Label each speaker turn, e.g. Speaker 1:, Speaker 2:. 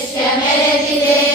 Speaker 1: शिष्यमेदिरे